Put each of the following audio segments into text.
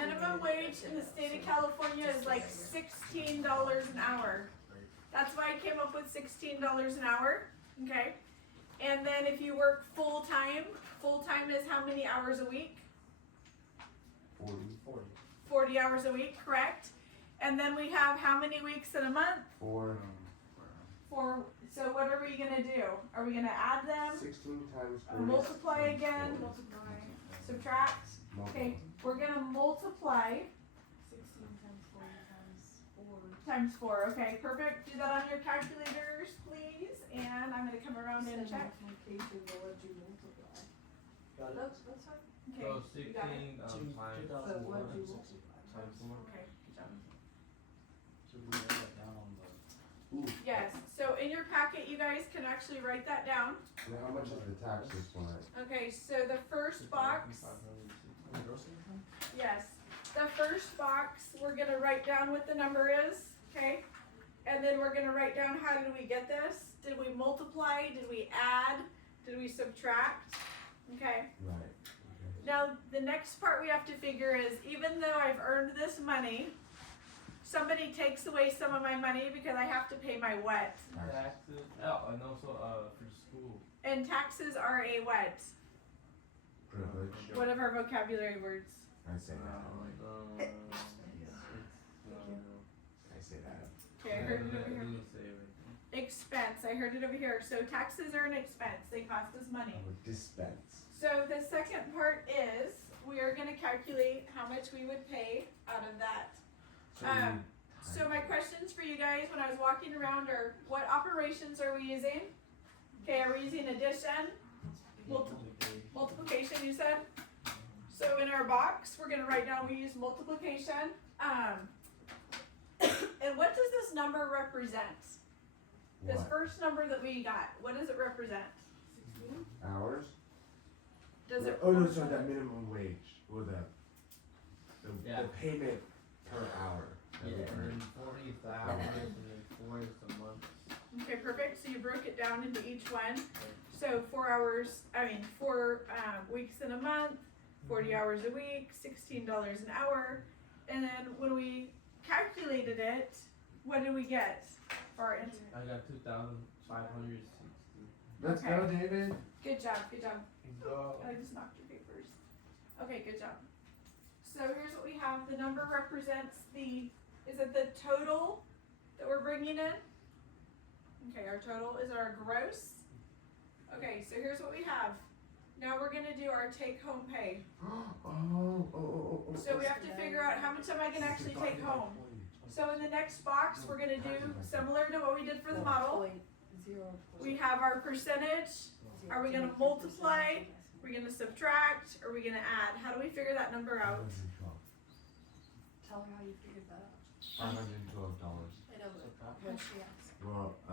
minimum wage in the state of California is like $16 an hour. That's why I came up with $16 an hour, okay? And then if you work full time is how many hours a week? 40 hours a week, correct? And then we have how many weeks in a month? 4. So what are we gonna do? Are we gonna add them? 16 times 40. Multiply again, subtract. Okay, we're gonna multiply 16 times 40 times 4. times 4. Okay, perfect. Do that on your calculators, please. And I'm gonna come around and check. Multiplication will let you multiply. Got it. That's fine. Okay, So you got it. 16 times But what do you 2,460. multiply? times 4. Okay, good job. Should we write that down on the? Yes, so in your packet, you guys can actually write that down. And how much is the tax this one? Okay, so the first box, yes, the first box, we're gonna write down what the number is, okay? And then we're gonna write down how did we get this? Did we multiply? Did we add? Did we subtract? Okay. Right. Okay. Now, the next part we have to figure is, even though I've earned this money, somebody takes away some of my money because I have to pay my what? Taxes. Oh, and also for school. And taxes are a what? Privilege. One of our vocabulary words. I say that. I say that. Okay, I heard it over here. Expense, I heard it over here. So taxes are an expense, they cost us money. I would dispense. So the second part is, we are gonna calculate how much we would pay out of that. So my questions for you guys when I was walking around are, what operations are we using? Okay, are we using addition? Multiplication, you said? So in our box, we're gonna write down we use multiplication. And what does this number represent? This What? first number that we got, what does it represent? 16? Hours? Does it? Oh no, sorry, that minimum wage or the Yeah. payment per hour. that we Yeah, and earn. then 40 is the hours, and then 4 is the month. Okay, perfect. So you broke it down into each one. So 4 weeks in a month, 40 hours a week, $16 an hour. And then when we calculated it, what did we get? For it? I got 2,560. Let's Okay. go, David. Good job, good job. Go. I just knocked your papers. Okay, good job. So here's what we have. The number represents is it the total that we're bringing in? Okay, our total is our gross. Okay, so here's what we have. Now we're gonna do our take home pay. Oh. So we have to figure out how much am I gonna actually take home. So in the next box, we're gonna do similar to what we did for the model. We have our percentage. Are we gonna multiply? Are we gonna subtract? Are we gonna add? How do we figure that number out? Tell her how you figured that out. $512. I know, but what she asked. Well, I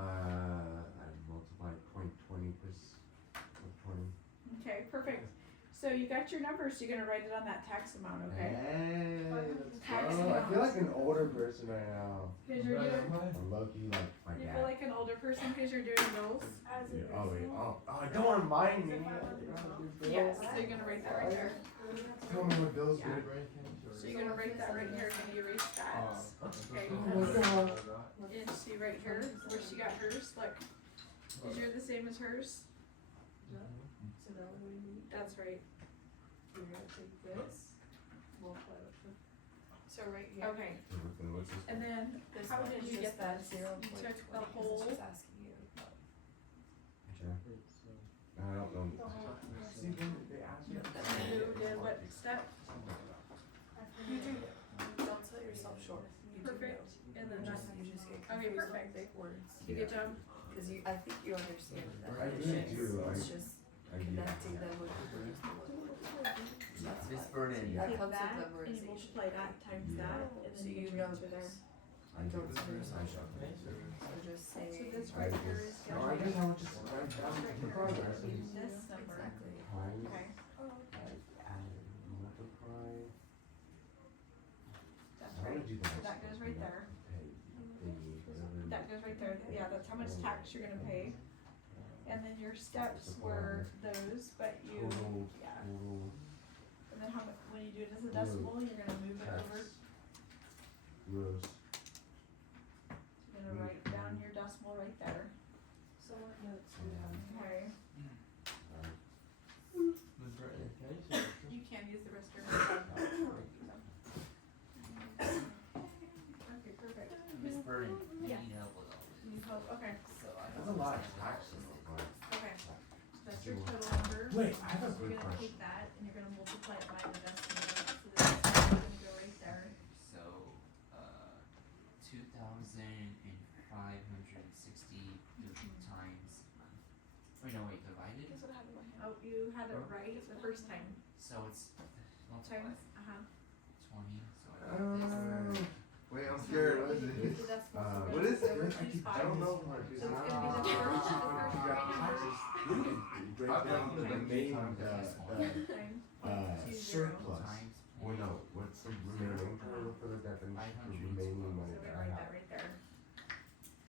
multiplied 0.20 with 20. Okay, perfect. So you got your numbers, so you're gonna write it on that tax amount, okay? Hey, let's Tax go. I feel amounts. like an older person right now. Cause you're doing, I'm low-key like my you feel dad. like an older person because you're doing bills? Yeah, oh, wait. Oh, don't remind me. Yes, so you're gonna write that right there. Tell me what bills Yeah. do. So you're gonna write that right here, and you erase that. Okay. Oh my God. And she right here, where she got hers, look. Is yours the same as hers? So that way we need, That's right. you're gonna take this, multiply it with, so right here. Okay, What's this? and then This how one did is you just get that? that 0.20, You took the because whole, it's just asking you. I don't know. The whole. See, they asked you. who did what step? You do, Don't sell yourself short. You do Perfect. know. And then You that's, just get Okay, confused perfect. with big words. you get Joe? Cause I think you understand that. I really do. It's just I do. connecting them with people use the word. That's Miss why. Vernon, That Take comes with that, and you memorization. multiply that times Yeah. that, and So then you you know change this. this. I do. Don't sell yourself I short. do. So just say. So this I right here is just, no, I gonna guess be I would just write down the progress and this number. Exactly. times, Okay, multiply. that's I right. wanna do that. That goes right there. Thingy, That goes right there. Yeah, that's how much tax you're gonna pay. And then your steps were those, but you, Total, yeah. total. And then how much, when you do it as a decimal, you're gonna move it can use the restroom. Okay, perfect. Miss Burden, I Yes. need help with all this. Need help, okay, So I That's a lot of have taxes. okay. That's your total number. Wait, I have a So good you're gonna question. take that and you're gonna multiply it by the decimal, so the decimal is gonna go right there. So, 2,560 times, wait, no, wait, divided? Guess what I had in my hand? Oh, you had it right the first time. So it's multiplied Times, 20, so I got this. Wait, I'm scared. What is Use it? the decimal, so What we're is gonna it? go choose I five. don't know. So it's gonna be the first Break down the main, times surplus. two zero. Times Well, no,